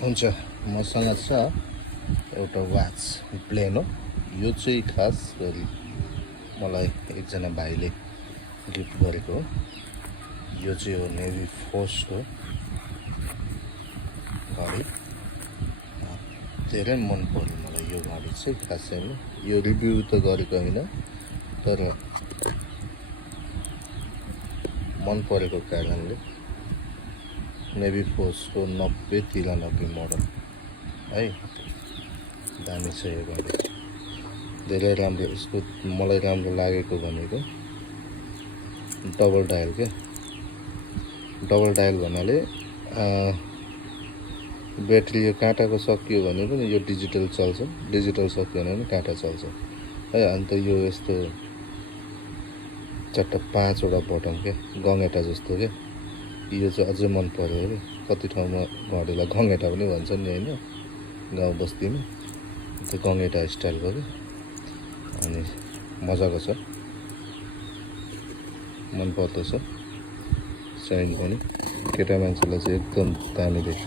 हुन्छ मसँग छ एउटा वाच प्लेन हो यो चाहिँ खास गरी मलाई एकजना भाइले गिफ्ट गरेको हो यो चाहिँ हो नेभी फोर्सको घडी धेरै मन पर्यो मलाई यो घडी चाहिँ खासैमा यो रिभ्यू त गरेको होइन तर मन परेको कारणले नेभी फोर्सको 90-93 मोडल है दामी छ यो घडी धेरै राम्रो यसको मलाई राम्रो लागेको भनेको डबल डायल के डबल डायल भन्नाले ब्याट्री यो काँटाको सकियो भने पनि यो डिजिटल चल्छ डिजिटल सकियो भने पनि काँटा चल्छ है अन्त यो यस्तो चट्ट 5वटा बटन के गङ्गेटा जस्तो के यो चाहिँ अझै मन पर्यो अरे कति ठाउँमा घडीलाई गङ्गेटा पनि भन्छ नि होइन गाउँ बस्तीमा त्यो गङ्गेटा स्टाइलको के अनि मजाको छ मन पर्दछ साइन पनि केटा मान्छेलाई चाहिँ एकदम दामी देख्छ